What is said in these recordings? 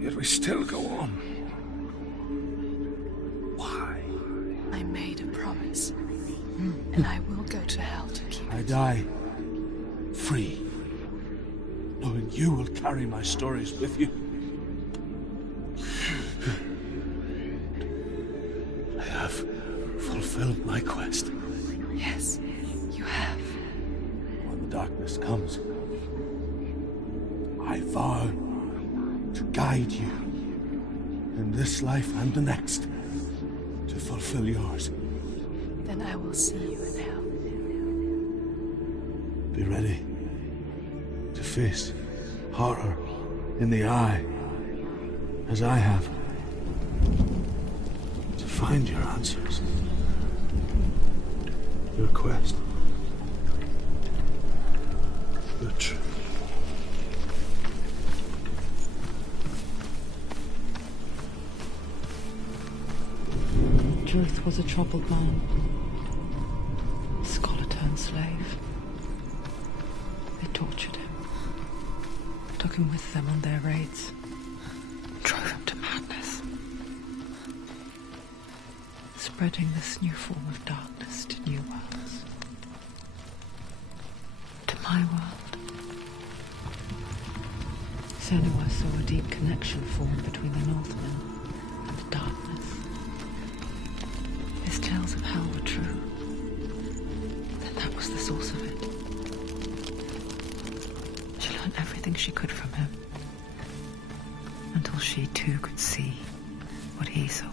Yet we still go on. Why? I made a promise, and I will go to hell to keep it. I die free, knowing you will carry my stories with you. I have fulfilled my quest. Yes, you have. When the darkness comes, I vow to guide you in this life and the next to fulfill yours. Then I will see you in hell. Be ready to face horror in the eye, as I have, to find your answers, your quest, the truth. Truth was a troubled man, a scholar turned slave. They tortured him, took him with them on their raids, drove him to madness, spreading this new form of darkness to new worlds. To my world. Senua saw a deep connection form between the Northmen and the darkness. His tales of hell were true. Then that was the source of it. She learned everything she could from him, until she too could see what he saw.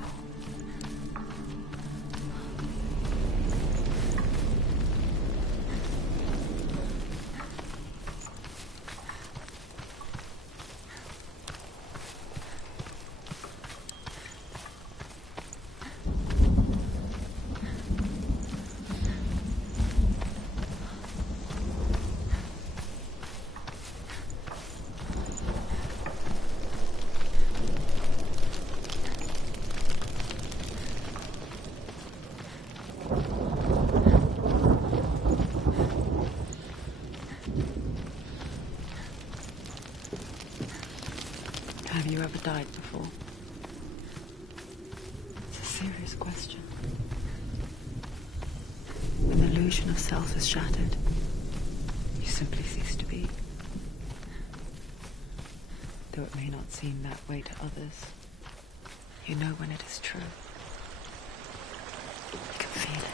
Have you ever died before? It's a serious question. When the illusion of self is shattered, you simply cease to be. Though it may not seem that way to others, you know when it is true. You can feel it.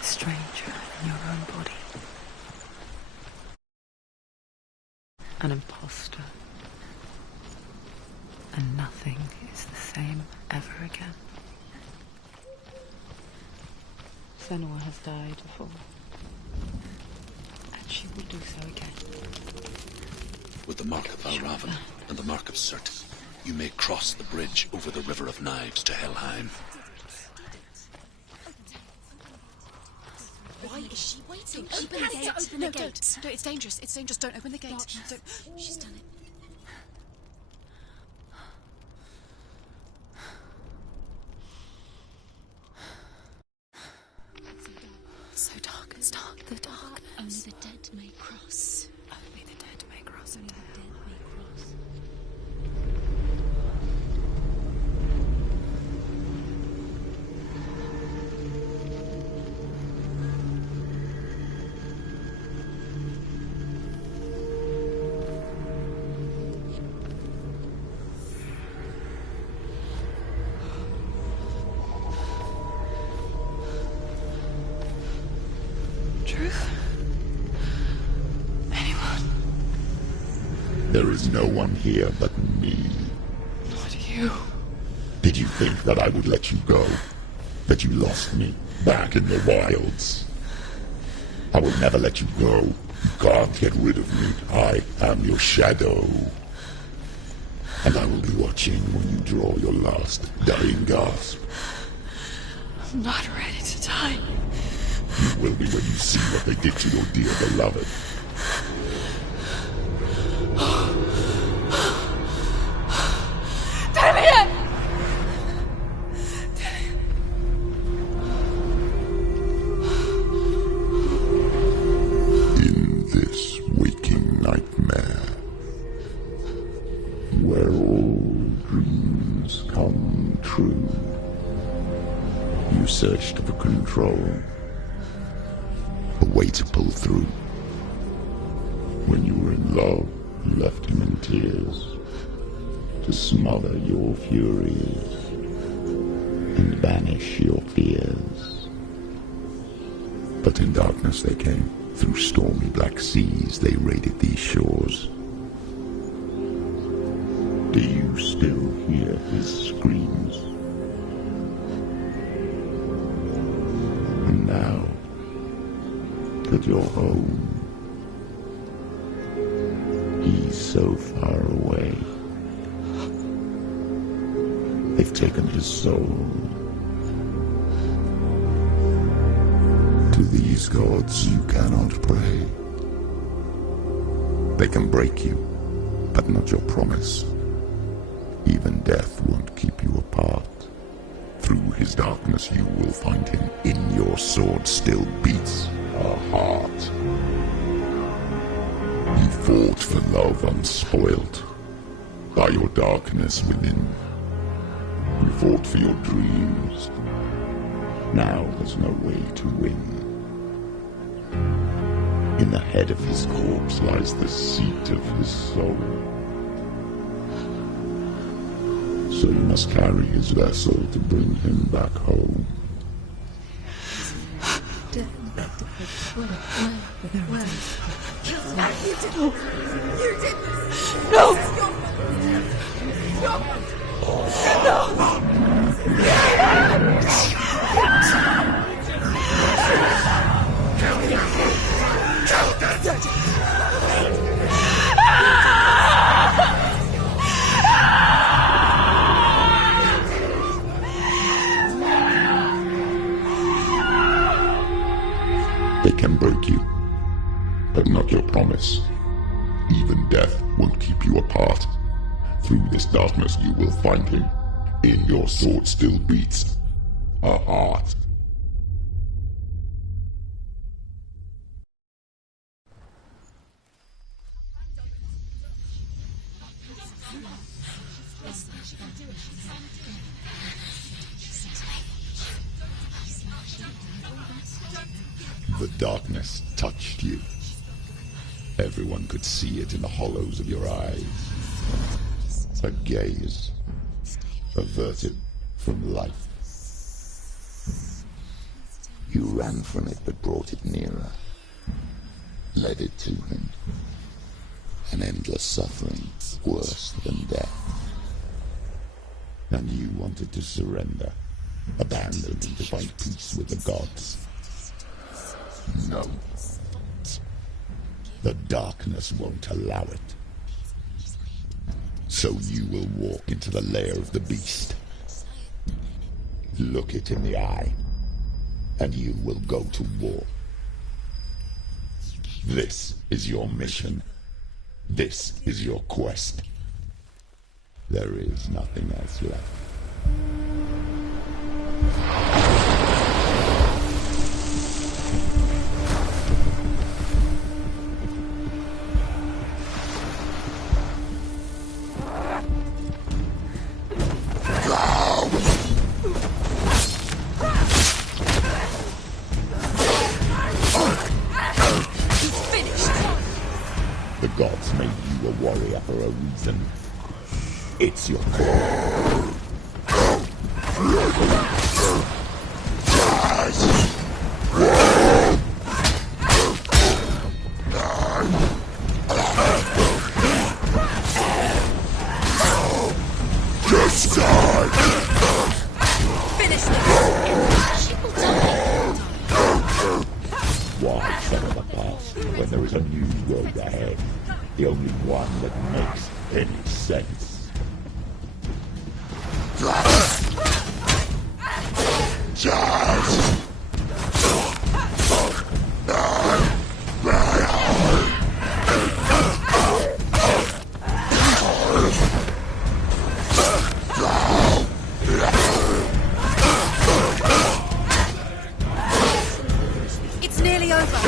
A stranger in your own body. An imposter. And nothing is the same ever again. Senua has died before, and she will do so again. With the mark of Valravan and the mark of Surt, you may cross the bridge over the River of Knives to Helheim. Why is she waiting? Open the gate. Open the gate. No, it's dangerous. It's dangerous. Don't open the gate. Don't. She's done it. So dark. It's dark. The dark. Only the dead may cross. Only the dead may cross Only into the hell. dead may cross. Truth? Anyone? There is no one here but me. Not you. Did you think that I would let you go? That you lost me back in the wilds? I will never let you go. You can't get rid of me. I am your shadow. And I will be watching when you draw your last dying gasp. I'm not ready to die. You will be when you see what they did to your dear beloved. In this waking nightmare, where all dreams come true. You searched for control, a way to pull through. When you were in love, you left him in tears, to smother your furies and banish your fears. But in darkness they came, through stormy black seas they raided these shores. Do you still hear his screams? And now that you're home, he's so far away. They've taken his soul. To these gods you cannot pray. They can break you, but not your promise. Even death won't keep you apart. Through his darkness you will find him. In your sword still beats a heart. You fought for love unspoilt by your darkness within. You fought for your dreams. Now there's no way to win. In the head of his corpse lies the seat of his soul. So you must carry his vessel to bring him back home. They can break you, but not your promise. Even death won't keep you apart. Through this darkness you will find him. In your sword still beats a heart. The darkness touched you. Everyone could see it in the hollows of your eyes. A gaze averted from life. You ran from it but brought it nearer, led it to him. An endless suffering worse than death. And you wanted to surrender, abandon and to find peace with the gods. No. The darkness won't allow it. So you will walk into the lair of the beast. Look it in the eye, and you will go to war. This is your mission. This is your quest. There is nothing else left. The gods made you a warrior for a reason. It's your call. Just die! Finish this! Why settle the past when there is a new road ahead? The only one that makes any sense. It's nearly over.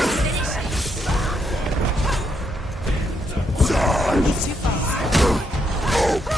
It's too fast.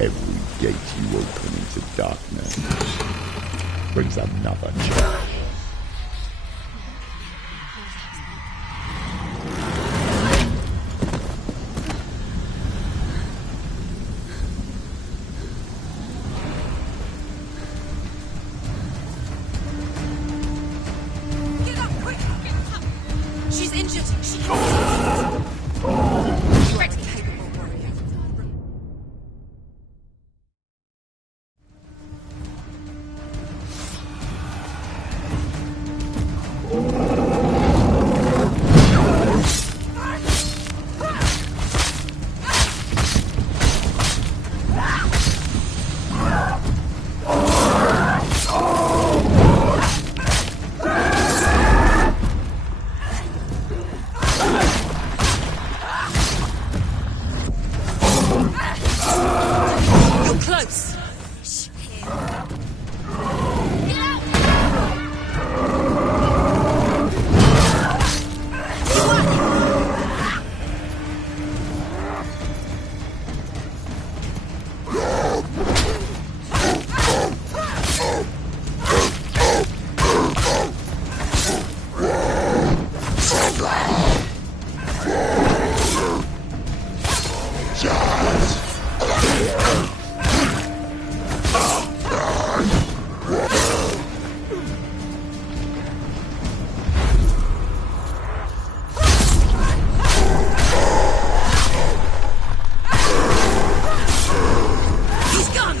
Every gate you open into darkness brings another challenge. Get up, quick! She's injured. She can't. Ready, capable warrior. You're close. He's gone.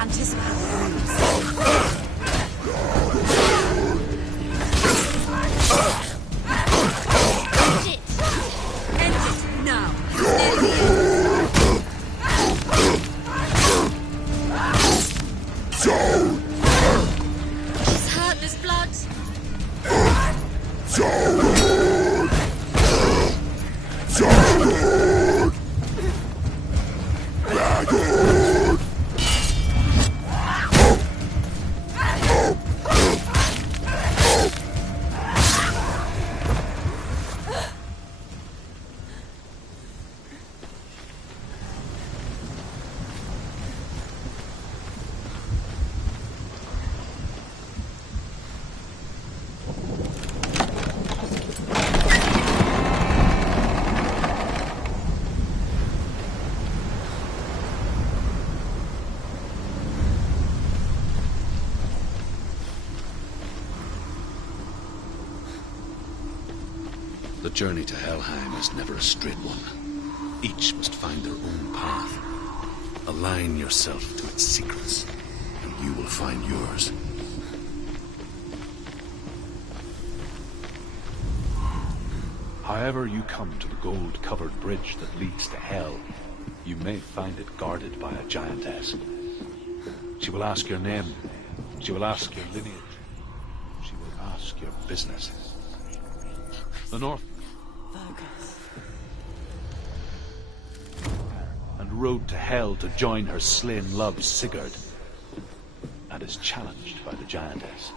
Anticipate the wounds. End it now. It's nearly the end. She's hurt. There's blood. The journey to Helheim is never a straight one. Each must find their own path. Align yourself to its secrets, and you will find yours. However you come to the gold-covered bridge that leads to Hell, you may find it guarded by a giantess. She will ask your name. She will ask your lineage. She will ask your business. The North and rode to Hell to join her slain love Sigurd, and is challenged by the giantess.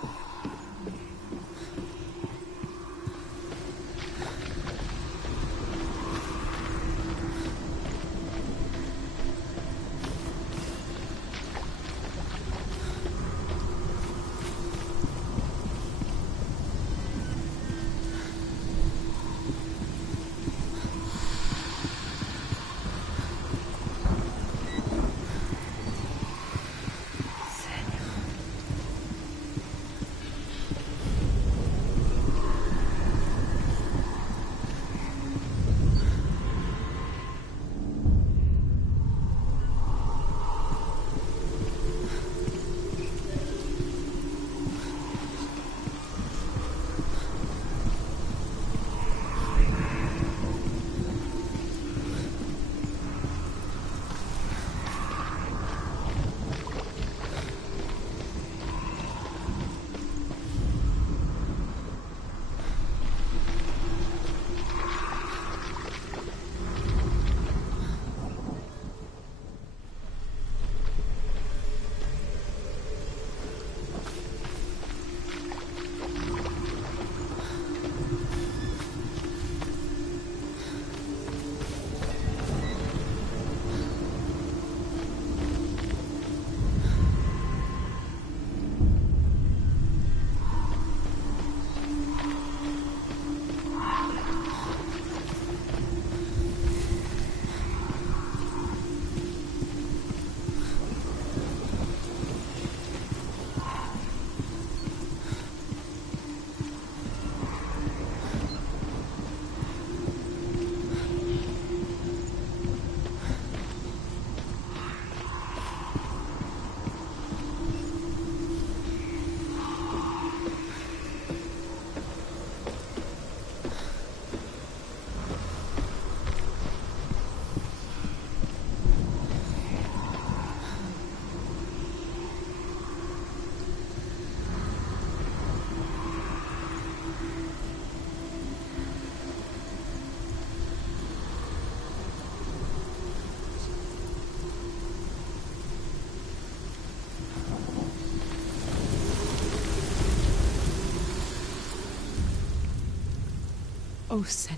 Oh, Senua.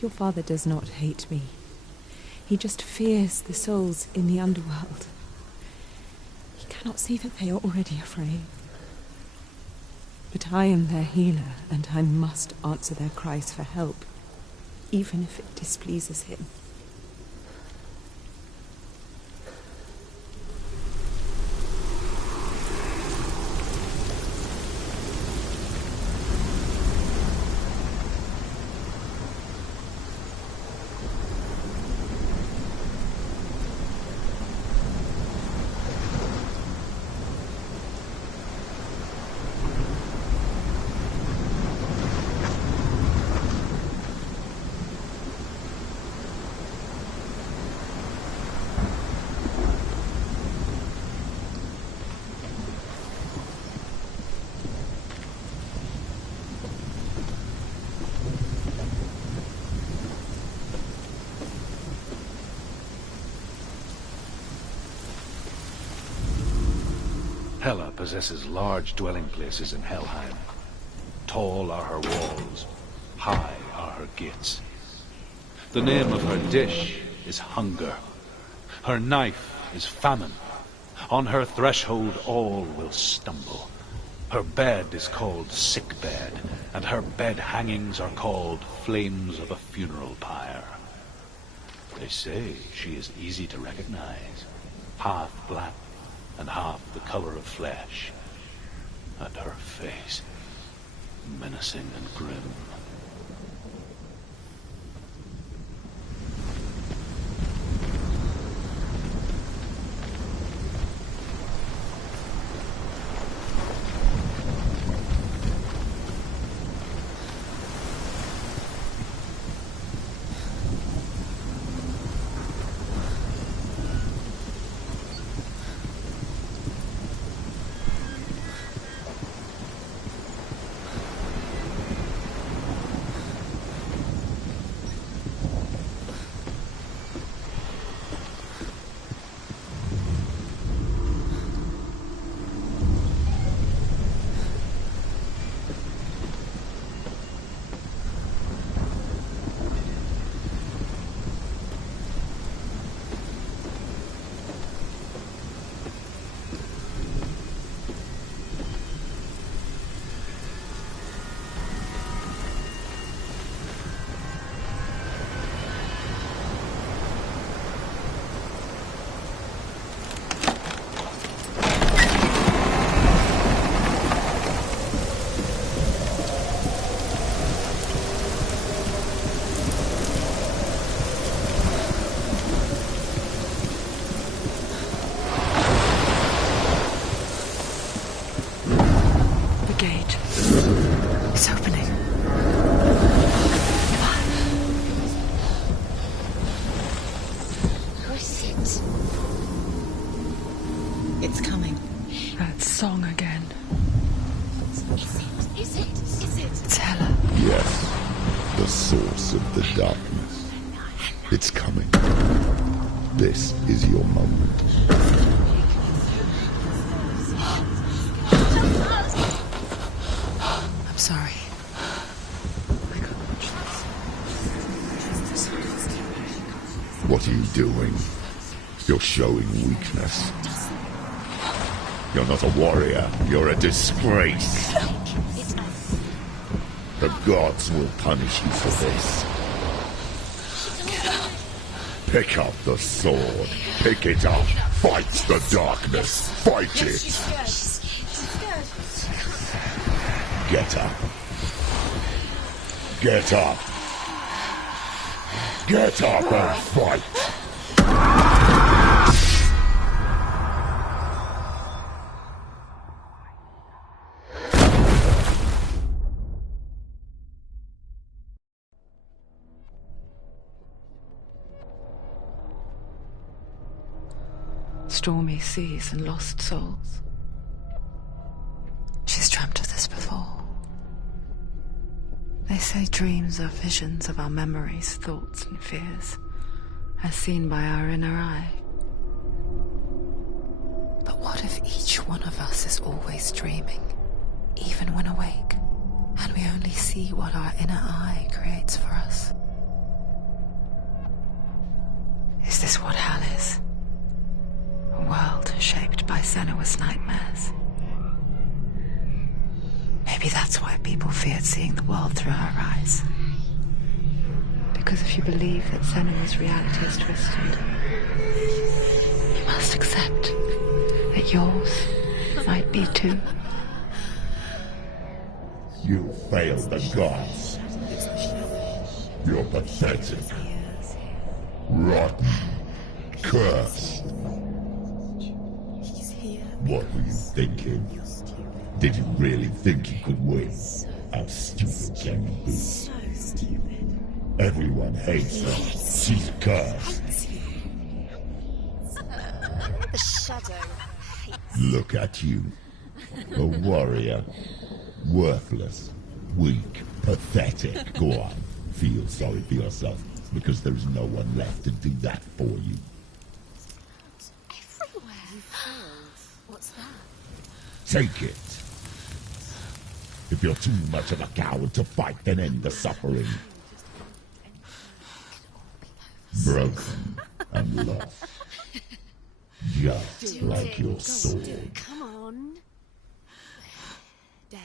Your father does not hate me. He just fears the souls in the underworld. He cannot see that they are already afraid. But I am their healer, and I must answer their cries for help, even if it displeases him. Hela possesses large dwelling places in Helheim. Tall are her walls, high are her gates. The name of her dish is hunger. Her knife is famine. On her threshold all will stumble. Her bed is called sick bed, and her bed hangings are called flames of a funeral pyre. They say she is easy to recognize, half black and half the color of flesh, and her face menacing and grim. It's coming. This is your moment. I'm sorry. I can't watch this. What are you doing? You're showing weakness. You're not a warrior. You're a disgrace. The gods will punish you for this. Pick up the sword. Pick it up. Fight the darkness. Fight it. Get up. Get up. Get up and fight. Stormy seas and lost souls. She's dreamt of this before. They say dreams are visions of our memories, thoughts and fears, as seen by our inner eye. But what if each one of us is always dreaming, even when awake? And Can we only see what our inner eye creates for us? Is this what hell is? A world shaped by Senua's nightmares? Maybe that's why people feared seeing the world through her eyes. Because if you believe that Senua's reality is twisted, you must accept that yours might be too. You failed the gods. You're pathetic. Rotten. Cursed. What were you thinking? Did you really think you could win? How stupid can you be? So stupid. Everyone hates her. She's cursed. The shadow hates. Look at you. A warrior. Worthless. Weak. Pathetic. Go on. Feel sorry for yourself, because there is no one left to do that for you. Everywhere. You failed. What's that? Take it. If you're too much of a coward to fight, then end the suffering. Broken and lost. Just like your soul. Come on. Dare.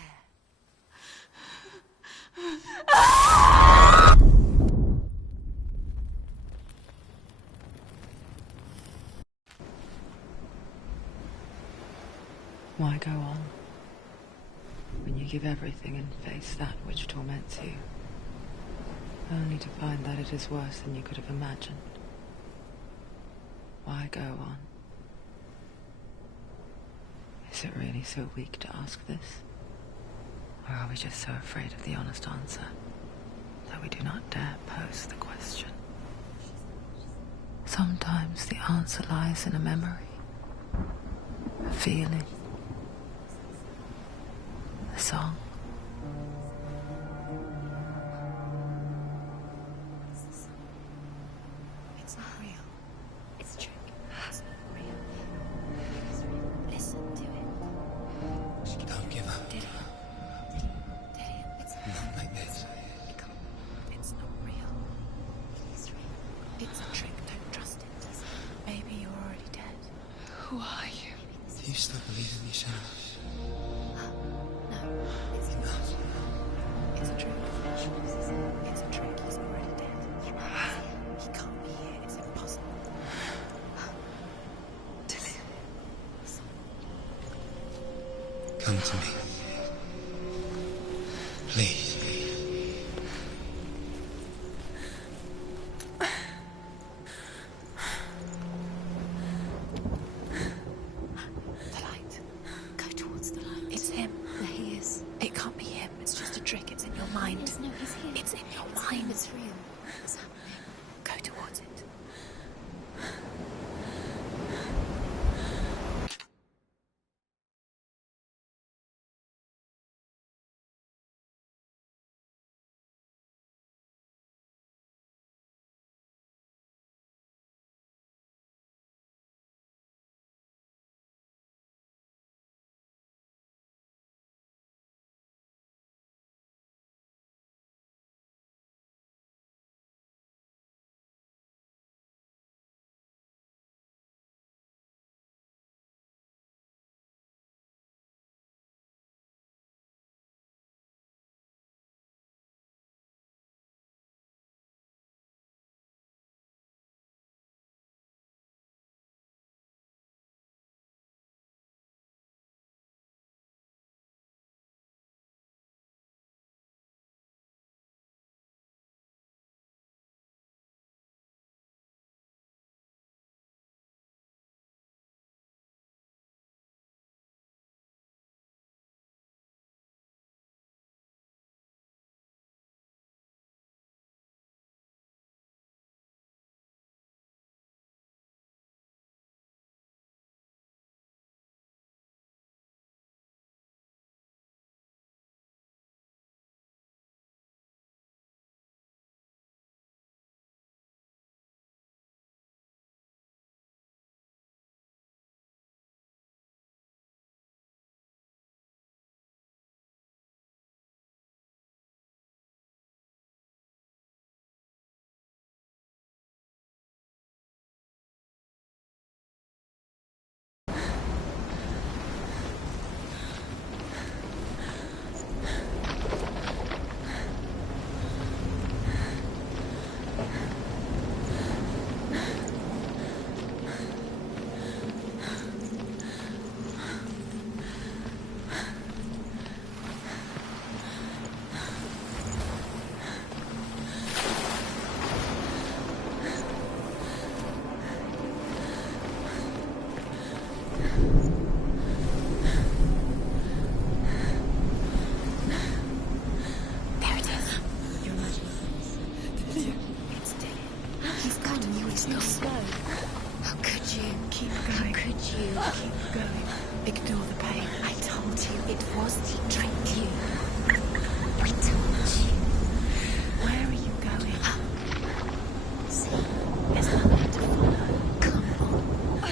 Why go on when you give everything and face that which torments you, only to find that it is worse than you could have imagined? Why go on? Is it really so weak to ask this? Or are we just so afraid of the honest answer that we do not dare pose the question? Sometimes the answer lies in a memory, a feeling, a song. It's not real. It's a trick. It's not real. Listen to it. Don't give up. Did it? It's Not like this. It's not real. It's real. It's a trick. Don't trust it. Maybe you're already dead. Who are you? Do you still believe in me, Shannon? No, it's not. It's a trick. It's a trick. He's already dead. He can't be here. It's impossible. Come to me. Please. The light. Go towards the light. It's him. There he is. It can't be him. It's just a trick. It's in your mind. No, he's here. It's in your mind. It's real. What's happening? Go towards it. Must he trick you? Pretend you? Where are you going? See, there's nothing to follow. Come on.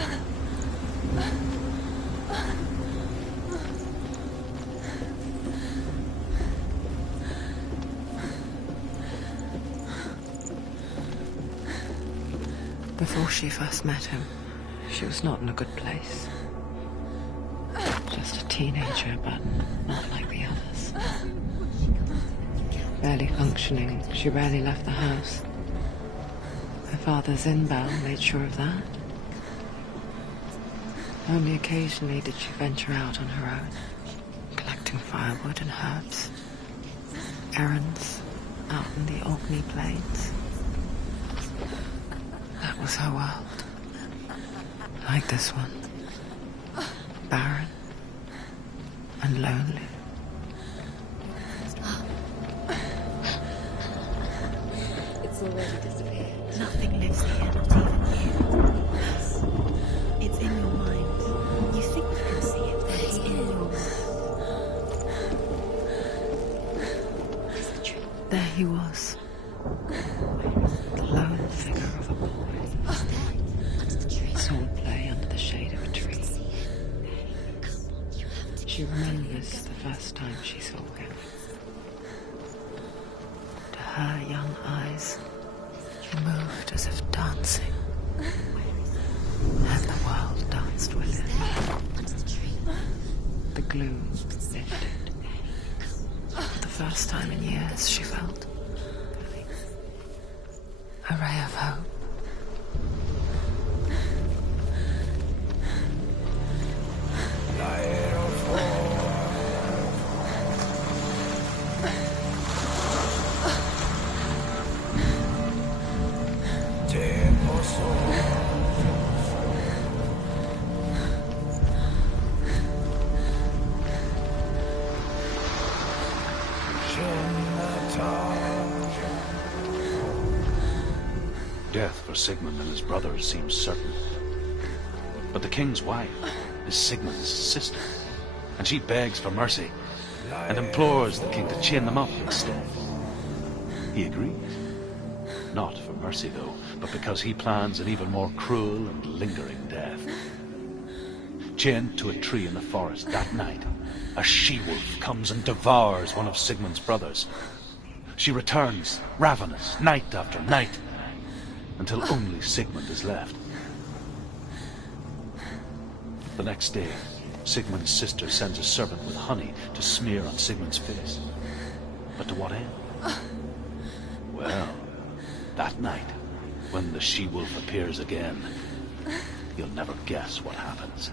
Before she first met him, she was not in a good place. Just a teenager, but not like the others. Barely functioning, she rarely left the house. Her father's in-bow made sure of that. Only occasionally did she venture out on her own, collecting firewood and herbs. Errands out in the Orkney Plains. That was her world. Like this one. Barren and lonely. It's already disappeared. Nothing lives here, not even you. Yes. It's in your mind. You think you can see it, but it's in your mind. Is it true? There he was. The lone figure of a boy. Under the tree. Saw him play under the shade of a tree. She remembers the first time she saw him. To her young eyes, he moved as if dancing. And the world danced with him. The gloom lifted. For the first time in years, she felt a ray of hope. Death for Sigmund and his brothers seems certain. But the king's wife is Sigmund's sister, and she begs for mercy and implores the king to chain them up instead. He agrees. Not for mercy, though, but because he plans an even more cruel and lingering death. Chained to a tree in the forest that night, a she-wolf comes and devours one of Sigmund's brothers. She returns, ravenous, night after night, until only Sigmund is left. The next day, Sigmund's sister sends a servant with honey to smear on Sigmund's face. But to what end? Well, that night, when the she-wolf appears again, you'll never guess what happens.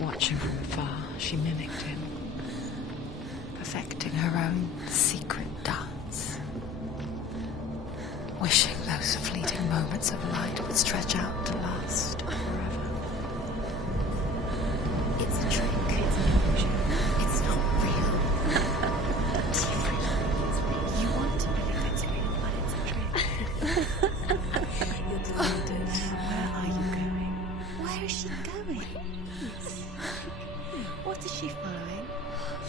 Watching from afar, she mimicked him, perfecting her own secret dance, wishing those fleeting moments of light would stretch out to last forever. It's a trick. It's an illusion. It's not real. Don't you really? You want to believe it's real, but it's a trick. You're deluded. Where are you going? Where is she going? What is she following?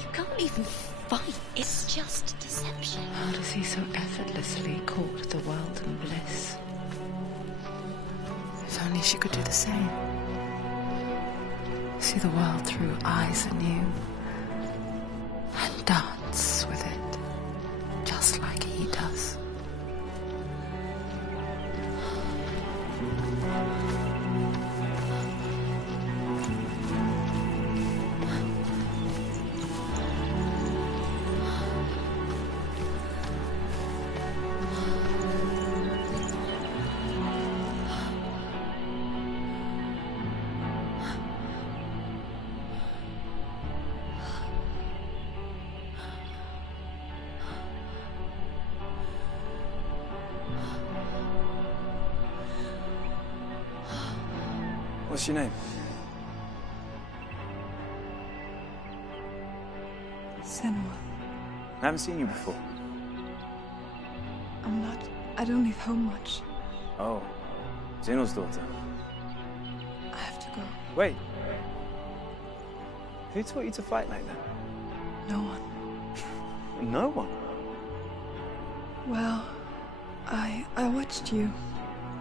You can't even fight. It's just deception. How does he so effortlessly court the world and bliss? If only she could do the same. See the world through eyes anew and dance with it, just like he does. What's your name? Senua. I haven't seen you before. I don't leave home much. Oh, Zeno's daughter. I have to go. Wait. Who taught you to fight like that? No one. No one? Well, I watched you,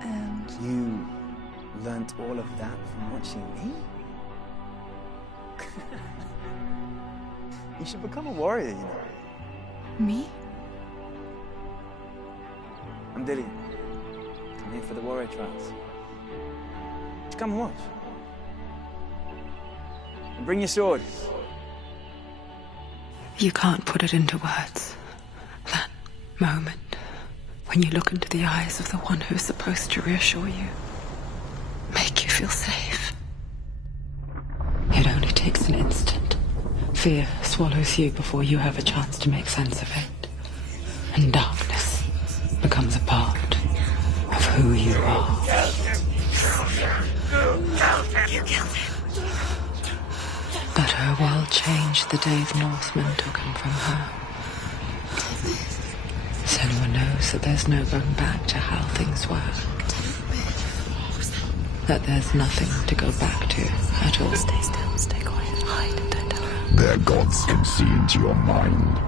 and... You learnt all of that from watching me? You should become a warrior, you know. Me? I'm Dillian. I'm here for the warrior trials. Just come and watch. And bring your sword. You can't put it into words. That moment when you look into the eyes of the one who's supposed to reassure you, make you feel safe. It only takes an instant. Fear swallows you before you have a chance to make sense of it. And darkness becomes a part of who you are. You killed him. But her world changed the day the Northmen took him from her. Senua knows that there's no going back to how things were. That there's nothing to go back to at all. Stay still, stay quiet, hide, don't tell her. Their gods can see into your mind.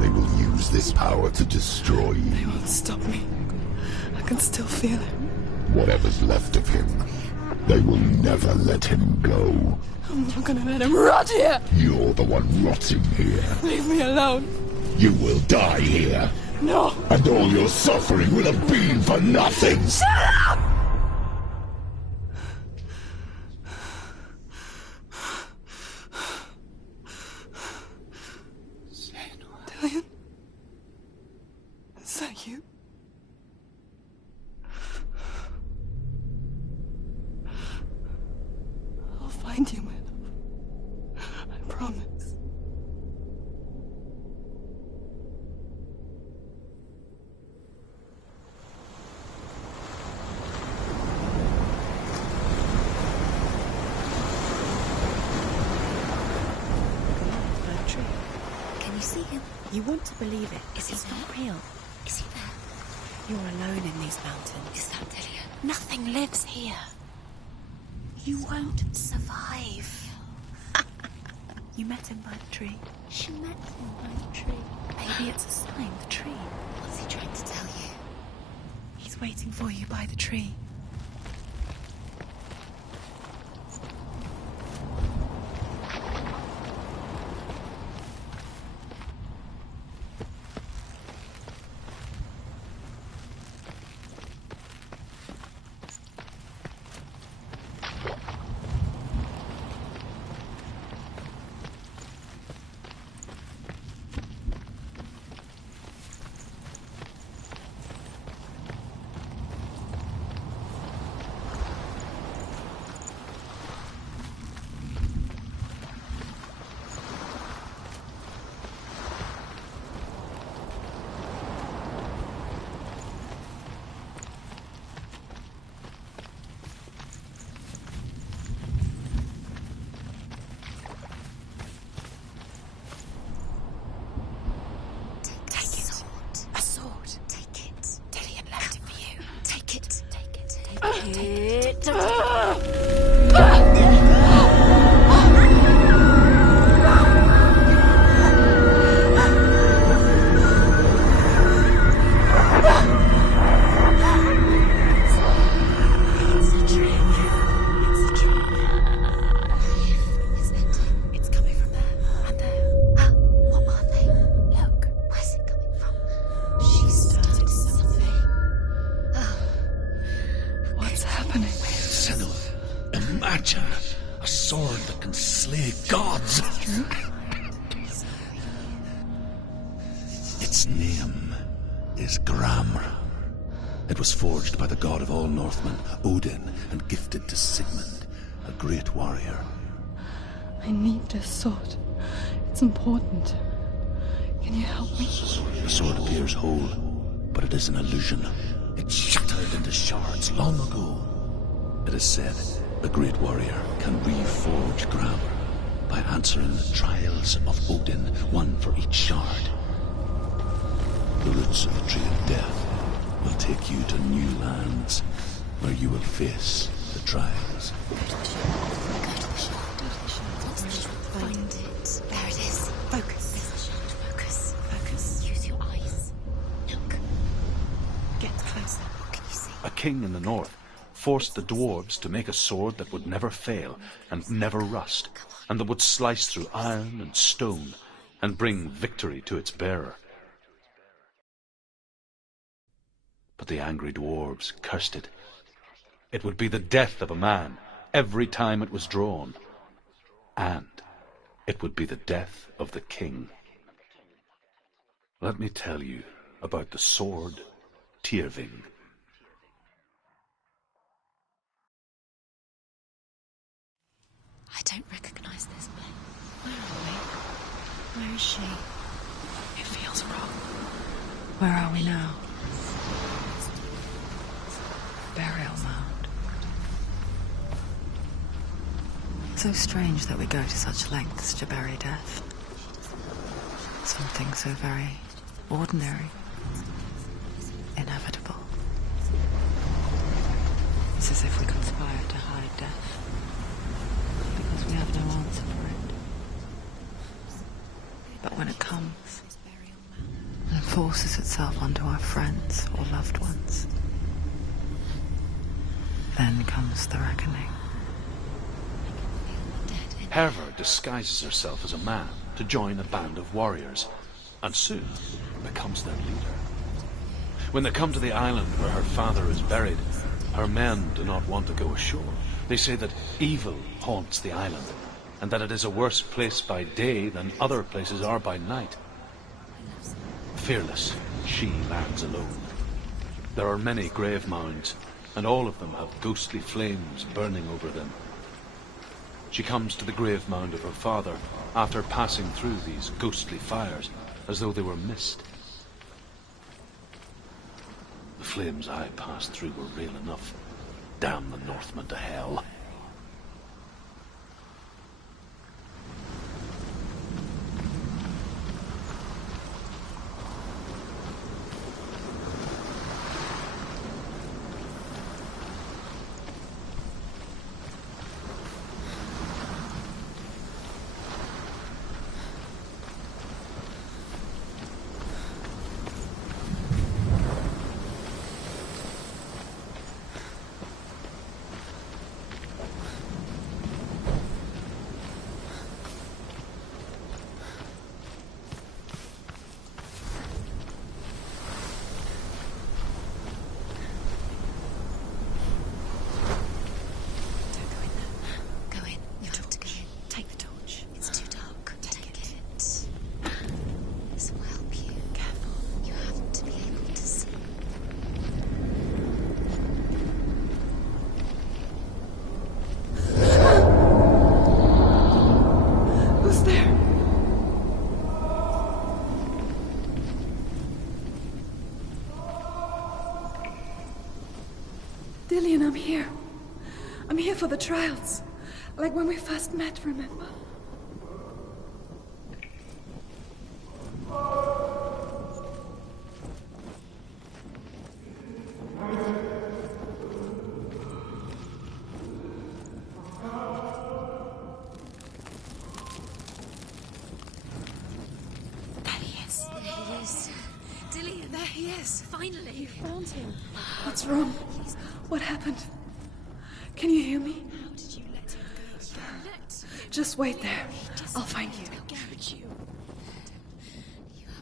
They will use this power to destroy you. They won't stop me. I can still feel it. Whatever's left of him, they will never let him go. I'm not gonna let him rot here! You're the one rotting here. Leave me alone. You will die here. No! And all your suffering will have been for nothing. Shut up! Dillian? Is that you? I'll find you, my love. I promise. Can you see him? You want to believe it. Is he It's there? not real. Is he there? You're alone in these mountains. Is that Dillian? Nothing lives here. You won't. Survive. You met him by the tree. She met him by the tree. Maybe it's a sign, the tree. What's he trying to tell you? He's waiting for you by the tree. Its name is Gramr. It was forged by the god of all Northmen, Odin, and gifted to Sigmund, a great warrior. I need this sword. It's important. Can you help me? The sword appears whole, but it is an illusion. It shattered into shards long ago. It is said A great warrior can reforge ground by answering the trials of Odin, one for each shard. The roots of the Tree of Death will take you to new lands where you will face the trials. Find it. There it is. Focus. Focus. Focus. Use your eyes. Look. Get closer. What can you see? A king in the north forced the dwarves to make a sword that would never fail and never rust, and that would slice through iron and stone and bring victory to its bearer. But the angry dwarves cursed it. It would be the death of a man every time it was drawn, and it would be the death of the king. Let me tell you about the sword Tyrving. I don't recognize this place. Where are we? Where is she? It feels wrong. Where are we now? Burial mound. So strange that we go to such lengths to bury death. Something so very ordinary, inevitable. It's as if we conspire to hide death, because we have no answer for it. But when it comes and forces itself onto our friends or loved ones, then comes the reckoning. Herva disguises herself as a man to join a band of warriors, and soon becomes their leader. When they come to the island where her father is buried, her men do not want to go ashore. They say that evil haunts the island, and that it is a worse place by day than other places are by night. Fearless, she lands alone. There are many grave mounds, and all of them have ghostly flames burning over them. She comes to the grave mound of her father after passing through these ghostly fires, as though they were mist. The flames I passed through were real enough. Damn the Northmen to hell. Dillian, I'm here. I'm here for the trials. Like when we first met, remember? There he is. There he is. Dillian, there he is. Finally. You found him. What's wrong? What happened? Can you hear me? How did you let him go? Just wait there. I'll find you. You have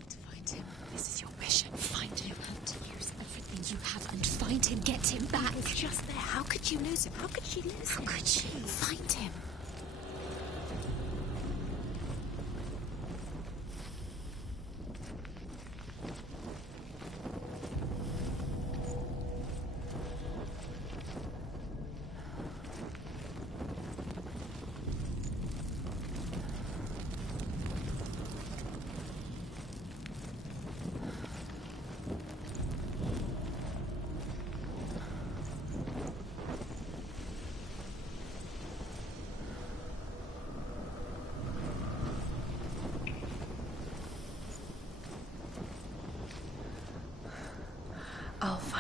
to find him. This is your mission. Find him. You have to use everything you have and find him. Get him back. He was just there. How could you lose him? How could she lose him? How could she? Find him.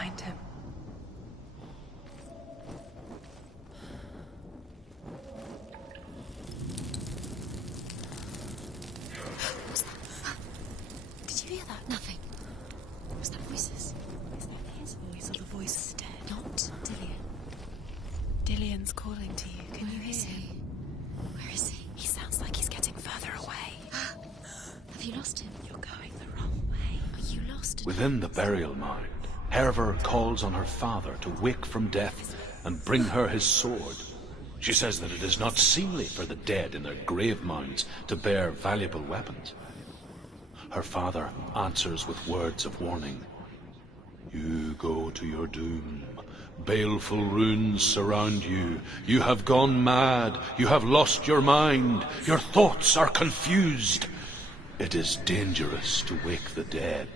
find him. What's that? Did you hear that? Nothing. Was that voices? Is that his voice or the voice of the dead? Not Dillian. Dillian's calling to you. Can you Where is hear he? him? Where is he? He sounds like he's getting further away. Have you lost him? You're going the wrong way. Are you lost? Within the burial mound, Herver calls on her father to wake from death and bring her his sword. She says that it is not seemly for the dead in their grave mounds to bear valuable weapons. Her father answers with words of warning. You go to your doom. Baleful runes surround you. You have gone mad. You have lost your mind. Your thoughts are confused. It is dangerous to wake the dead.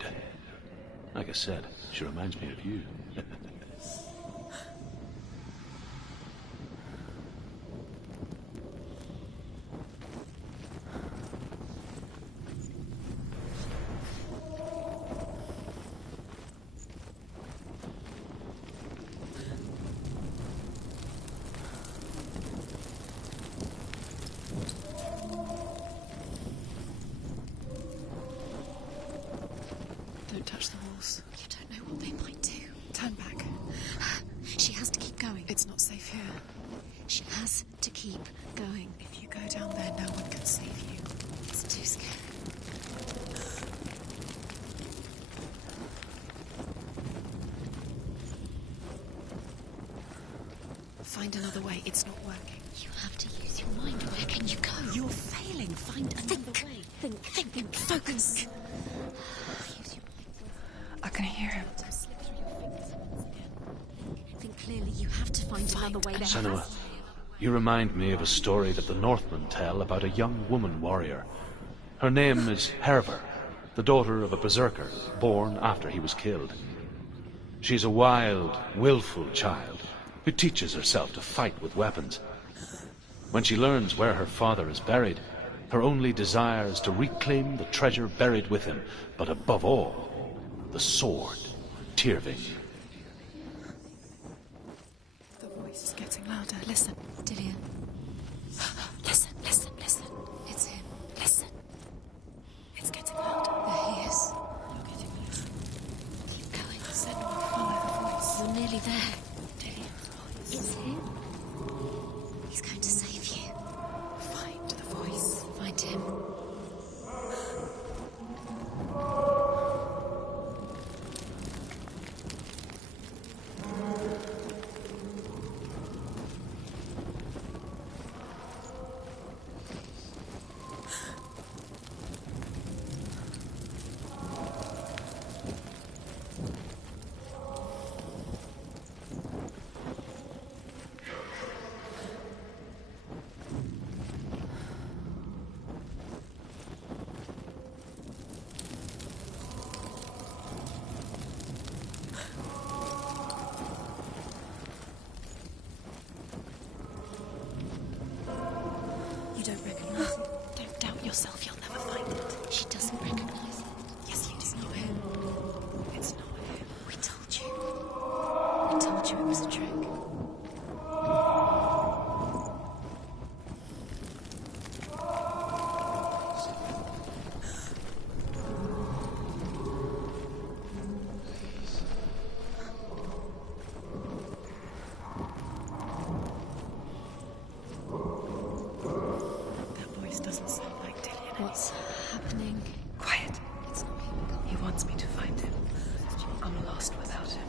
Like I said, she reminds me of you. Don't touch the walls. You don't know what they might do. Turn back. She has to keep going. It's not safe here. She has to keep going. If you go down there, no one can save you. It's too scary. Find another way. It's not working. You have to use your mind. Where can you go? You're failing. Find another way. Think. Focus. I can hear him. Slip through your fingers once again. Think clearly. You have to find another way. Senua, you remind me of a story that the Northmen tell about a young woman warrior. Her name is Herver, the daughter of a berserker born after he was killed. She's a wild, willful child who teaches herself to fight with weapons. When she learns where her father is buried, her only desire is to reclaim the treasure buried with him, but above all, the sword, Tyrving. The voice is getting louder. Listen. Dillian. Listen. It's him. Listen. It's getting louder. There he is. You're getting closer. Keep going. Senua, follow the voice. You're nearly there. Dillian's voice. It's him. He's going to save you. Find the voice. Find him. You don't recognize it. Don't doubt yourself. You'll never find it. She doesn't recognize it. Yes, you do. It's not him. It's not him. We told you. We told you it was a trick. That voice doesn't sound like Dillian. What's happening? Quiet. It's not him. He wants me to find him. I'm lost without him.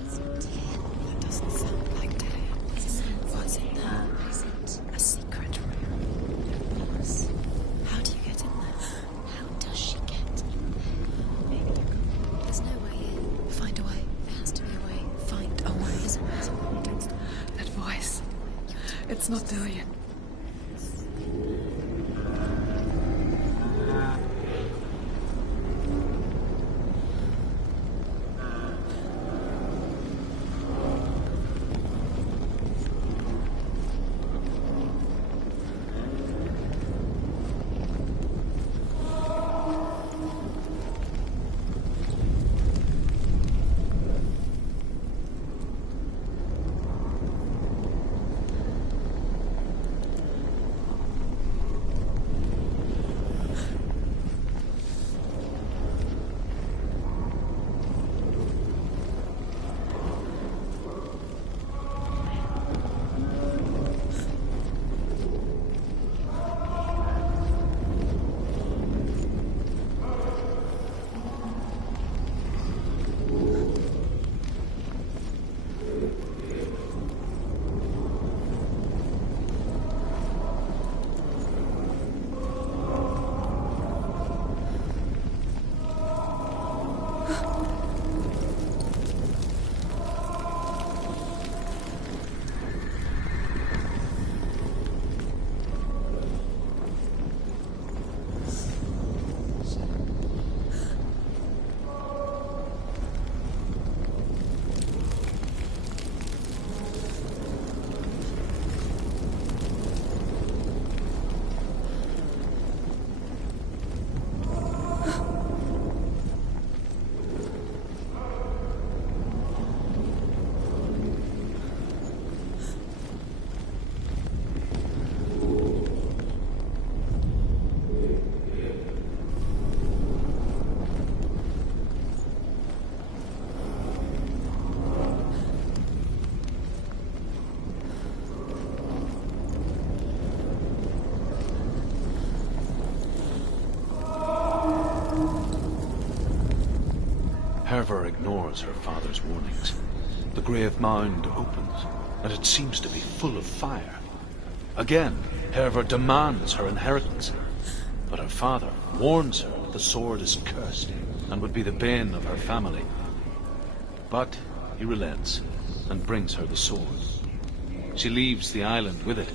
It's not Dillian. That doesn't sound like Dillian. It sounds What's like in there? What is it? A secret room. Yes. How do you get in there? How does she get in Maybe you can there? There's no way in. find a way. There has to be a way. Find a way. There's a way. Don't stop. That voice. It's not Dillian. Hervor ignores her father's warnings. The grave mound opens, and it seems to be full of fire. Again, Hervor demands her inheritance, but her father warns her that the sword is cursed and would be the bane of her family. But he relents and brings her the sword. She leaves the island with it,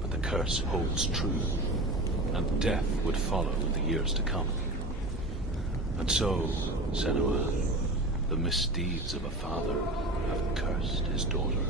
but the curse holds true, and death would follow in the years to come. And so, Senua, the misdeeds of a father have cursed his daughter.